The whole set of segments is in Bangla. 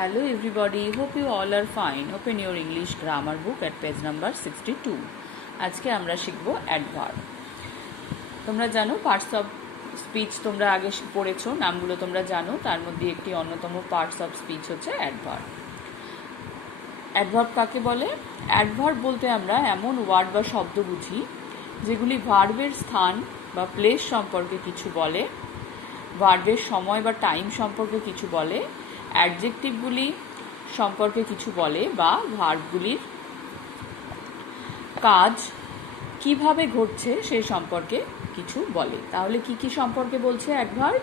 Hello everybody, hope you all are fine. Open your English grammar book at page number 62. আজকে আমরা শিখব অ্যাডভার্ব। তোমরা জানো পার্টস অফ স্পিচ তোমরা আগে পড়েছো, নামগুলো তোমরা জানো। তার মধ্যে একটি অন্যতম পার্টস অফ স্পিচ হচ্ছে অ্যাডভার্ব। অ্যাডভার্ব কাকে বলে? অ্যাডভার্ব বলতে আমরা এমন ওয়ার্ড বা শব্দ বুঝি যেগুলি ভার্বের স্থান বা প্লেস সম্পর্কে কিছু বলে, ভার্বের সময় বা টাইম সম্পর্কে কিছু বলে, অ্যাডজেক্টিভগুলি সম্পর্কে কিছু বলে, বা ভার্বগুলির কাজ কিভাবে ঘটছে সেই সম্পর্কে কিছু বলে। তাহলে কি কি সম্পর্কে বলছে অ্যাডভার্ব?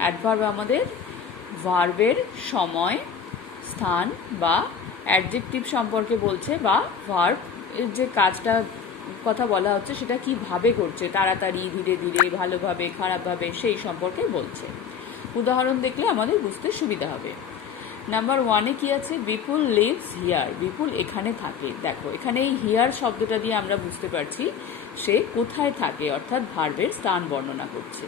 অ্যাডভার্ব আমাদের ভার্বের সময়, স্থান বা অ্যাডজেক্টিভ সম্পর্কে বলছে, বা ভার্ব এর যে কাজটা কথা বলা হচ্ছে সেটা কিভাবে ঘটছে, তাড়াতাড়ি, ধীরে ধীরে, ভালোভাবে, খারাপভাবে, সেই সম্পর্কে বলছে। উদাহরণ দেখলে আমাদের বুঝতে সুবিধা হবে। নাম্বার 1-এ কি আছে? বিপুল লিভস হিয়ার। বিপুল এখানে থাকে। দেখো এখানে এই হিয়ার শব্দটা দিয়ে আমরা বুঝতে পারছি সে কোথায় থাকে, অর্থাৎ ভার্বের স্থান বর্ণনা করছে।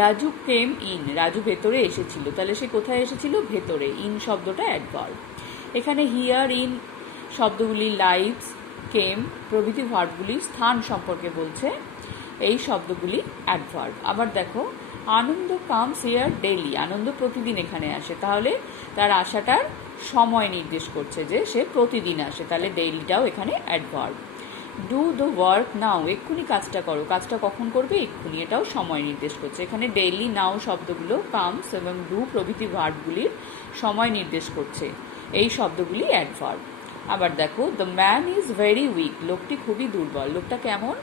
Raju came in. রাজু ভেতরে এসেছিল। তাহলে সে কোথায় এসেছিল? ভেতরে। ইন শব্দটা অ্যাডভার্ব। এখানে হিয়ার, ইন শব্দগুলি, লাইভস, কেম প্রভৃতি ভার্বগুলি স্থান সম্পর্কে বলছে। এই শব্দগুলি অ্যাডভার্ব। আবার দেখো আনন্দ কামস হিয়ার ডেইলি। আনন্দ প্রতিদিন এখানে আসে। তাহলে তার আসাটার সময় নির্দেশ করছে যে সে প্রতিদিন আসে। তাহলে ডেইলিটাও এখানে অ্যাডভার্ব। ডু দ্য ওয়ার্ক নাও। এক্ষুনি কাজটা করো। কাজটা কখন করবে? এক্ষুনি। এটাও সময় নির্দেশ করছে। এখানে ডেইলি, নাও শব্দগুলো কামস এবং ডু প্রভৃতি ভার্বগুলির সময় নির্দেশ করছে। এই শব্দগুলি অ্যাডভার্ব। আবার দেখো the man is very weak. লোকটি খুবই দুর্বল। লোকটা কেমন?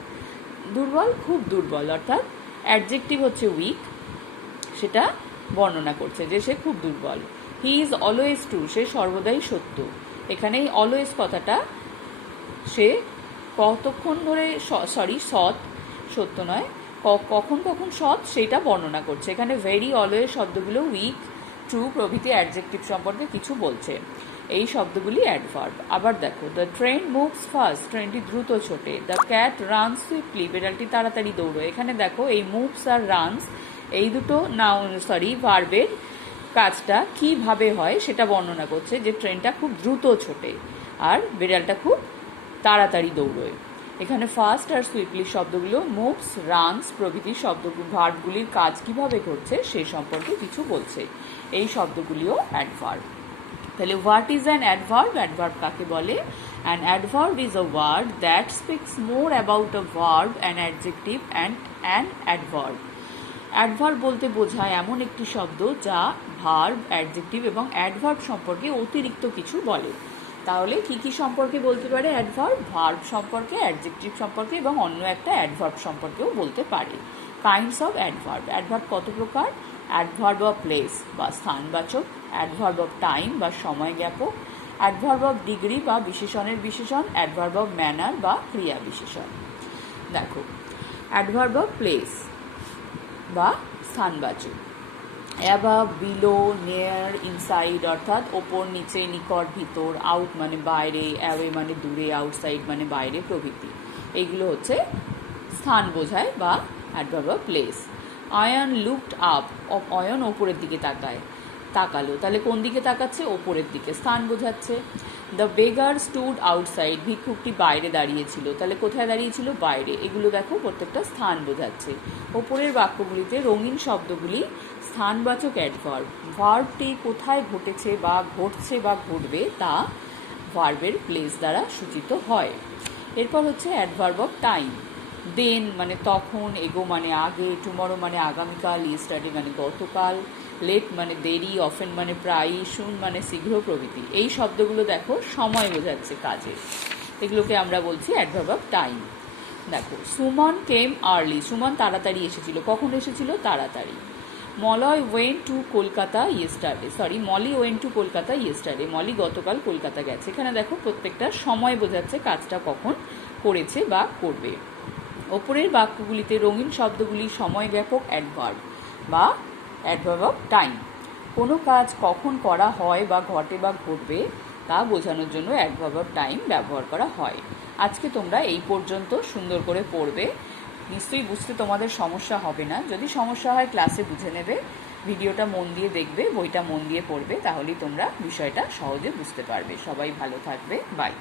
দুর্বল, খুব দুর্বল। অর্থাৎ অ্যাডজেক্টিভ হচ্ছে উইক, সেটা বর্ণনা করছে যে সে খুব দুর্বল। He is always true. সে সর্বদাই সত্য। এখানে এই অলওয়েজ কথাটা সে কতক্ষণ ধরে সৎ, সত্য নয়, কখন কখন সৎ সেটা বর্ণনা করছে। এখানে ভেরি, অলওয়েজ শব্দগুলো উইক, ট্রু প্রভৃতি অ্যাডজেক্টিভ সম্পর্কে কিছু বলছে। এই শব্দগুলি অ্যাডভার্ব। আবার দেখো দ্য ট্রেন মুভস ফাস্ট। ট্রেনটি দ্রুত ছোটে। The cat runs swiftly. বিড়ালটি তাড়াতাড়ি দৌড়ে। এখানে দেখো এই মুভস আর রানস এই দুটো ভার্বের কাজটা কিভাবে হয় সেটা বর্ণনা করছে, যে ট্রেনটা খুব দ্রুত ছোটে আর বিড়ালটা খুব তাড়াতাড়ি দৌড়োয়। এখানে ফাস্ট আর সুইফটলি শব্দগুলো মুভস, রানস প্রভৃতি ভার্বগুলির কাজ কিভাবে ঘটছে সেই সম্পর্কে কিছু বলছে। এই শব্দগুলিও অ্যাডভার্ব। তাহলে what is an adverb? Adverb কাকে বলে? An adverb is a word that speaks more about a verb, an adjective and an adverb. Adverb বলতে বোঝায় এমন একটি শব্দ যা ভার্ব, অ্যাডজেক্টিভ এবং অ্যাডভার্ব সম্পর্কে অতিরিক্ত কিছু বলে। তাহলে কি কি সম্পর্কে বলতে পারে অ্যাডভার্ব? ভার্ব সম্পর্কে, অ্যাডজেক্টিভ সম্পর্কে এবং অন্য একটা অ্যাডভার্ব সম্পর্কেও বলতে পারে। Kinds of adverb. অ্যাডভার্ব কত প্রকার? অ্যাডভার্ব অফ প্লেস বা স্থানবাচক, অ্যাডভার্ব অফ টাইম বা সময় জ্ঞাপক, অ্যাডভার্ব অফ ডিগ্রি বা বিশেষণের বিশেষণ, অ্যাডভার্ব অফ ম্যানার বা ক্রিয়া বিশেষণ। দেখো অ্যাডভার্ব অফ প্লেস বা স্থানবাচক। অ্যাবাভ, বিলো, নিয়ার, ইনসাইড অর্থাৎ ওপর, নিচে, নিকট, ভিতর, আউট মানে বাইরে, অ্যাওয়ে মানে দূরে, আউটসাইড মানে বাইরে প্রভৃতি। এইগুলো হচ্ছে স্থান বোঝায় বা adverb of place. Ion looked up. Ayan ওপরের দিকে তাকালো। তাহলে কোন দিকে তাকাচ্ছে? ওপরের দিকে, স্থান বোঝাচ্ছে। The beggar stood outside. ভিক্ষুকটি বাইরে দাঁড়িয়েছিল। তাহলে কোথায় দাঁড়িয়েছিল? বাইরে। এগুলো দেখো প্রত্যেকটা স্থান বোঝাচ্ছে। ওপরের বাক্যগুলিতে রঙিন শব্দগুলি স্থানবাচক অ্যাডভার্ব। ভার্বটি কোথায় ঘটেছে বা ঘটছে বা ঘটবে তা ভার্বের প্লেস দ্বারা সূচিত হয়। এরপর হচ্ছে অ্যাডভার্ব অফ টাইম। দেন মানে তখন, এগো মানে আগে, টুমরো মানে আগামীকাল, ইয়েস্টারডে মানে গতকাল, লেট মানে দেরি, অফেন মানে প্রায়ই, সুন মানে শীঘ্র প্রভৃতি। এই শব্দগুলো দেখো সময় বোঝাচ্ছে কাজে। এগুলোকে আমরা বলছি অ্যাডভার্ব অফ টাইম। দেখো সুমন কেম আর্লি। সুমন তাড়াতাড়ি এসেছিল। কখন এসেছিল? তাড়াতাড়ি। Molly went to Kolkata yesterday. Molly গতকাল কলকাতা গেছে। এখানে দেখো প্রত্যেকটা সময় বোঝাচ্ছে কাজটা কখন করেছে বা করবে। ওপরের বাক্যগুলিতে রঙিন শব্দগুলি সময় ব্যাপক অ্যাডভার্ব বা অ্যাডভার্ব অফ টাইম। কোনো কাজ কখন করা হয় বা ঘটে বা ঘটবে তা বোঝানোর জন্য অ্যাডভার্ব অফ টাইম ব্যবহার করা হয়। আজকে তোমরা এই পর্যন্ত সুন্দর করে পড়বে। নিশ্চয়ই বুঝতে তোমাদের সমস্যা হবে না। যদি সমস্যা হয় ক্লাসে বুঝে নেবে। ভিডিওটা মন দিয়ে দেখবে, বইটা মন দিয়ে পড়বে, তাহলেই তোমরা বিষয়টা সহজে বুঝতে পারবে। সবাই ভালো থাকবে, বাই।